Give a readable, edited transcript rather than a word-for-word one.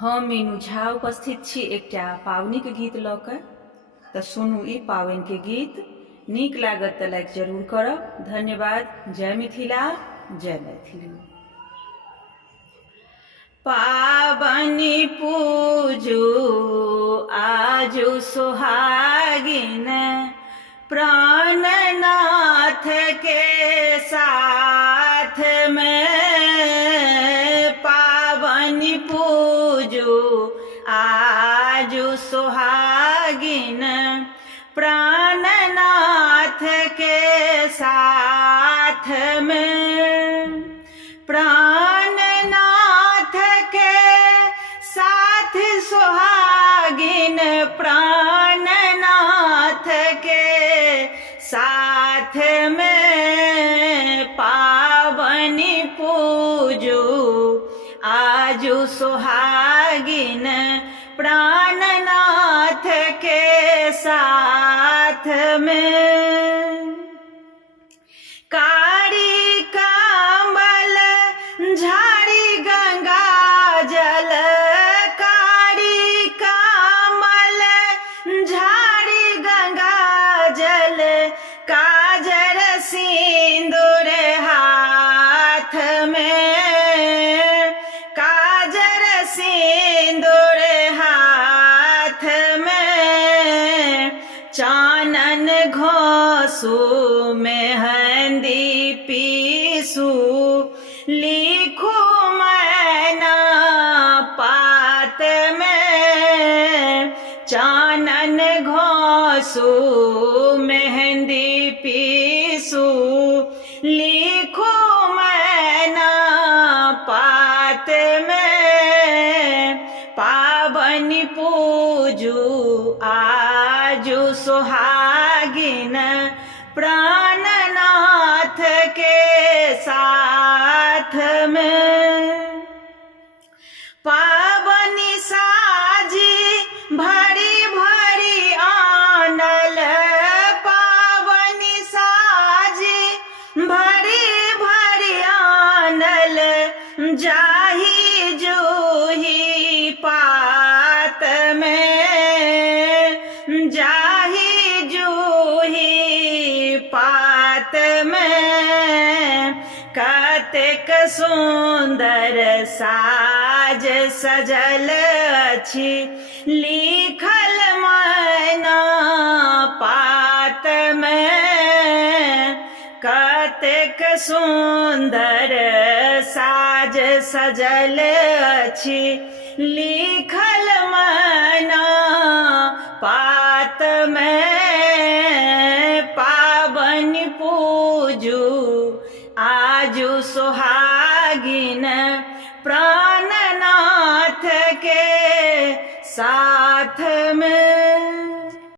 हम मीनू झा उपस्थित छी एकटा पावनिक गीत लऽ कऽ। तऽ सुनू ई पावनिके गीत। नीक लागत तऽ लाइक जरूर करब। धन्यवाद। जय मिथिला, जय मैथिली। पावनि पूजू आजु सुहागिन, प्राणनाथ के साथ में। पावनि पूजू आजु सुहागिन, प्राणनाथ के साथ में। प्राणनाथ के साथ सुहागिन, प्राणनाथ के साथ में। पावनि पूजू आजु सुहागिन, प्राणनाथ के साथ में। कारी कमल झाड़ी गंगा जल, कारी कमल झाड़ी गंगा जल। काजर सिंदूर हाथ में, काजर सिंदूर हाथ में। चानन घोसू मेहंदी पीसू, लिखू मैना पात में। चानन घोसू मेहंदी पीसू, लिखू मैना पात में। पावनि पूजू आजु सुहागिन, प्राणनाथ के साथ में। पावनि साजी भरी भरी आनल, पावनि साजी भरी भरी आनल। जाही जूही पात में, जाही जूही पात में। कतेक सुंदर साज सजल अछि, लिखल मैना पात में। कतेक सुंदर साज सजल अछि, लिखल मैना पात में। पावनि पूजू आजु सुहागिन, प्राणनाथ के साथ में।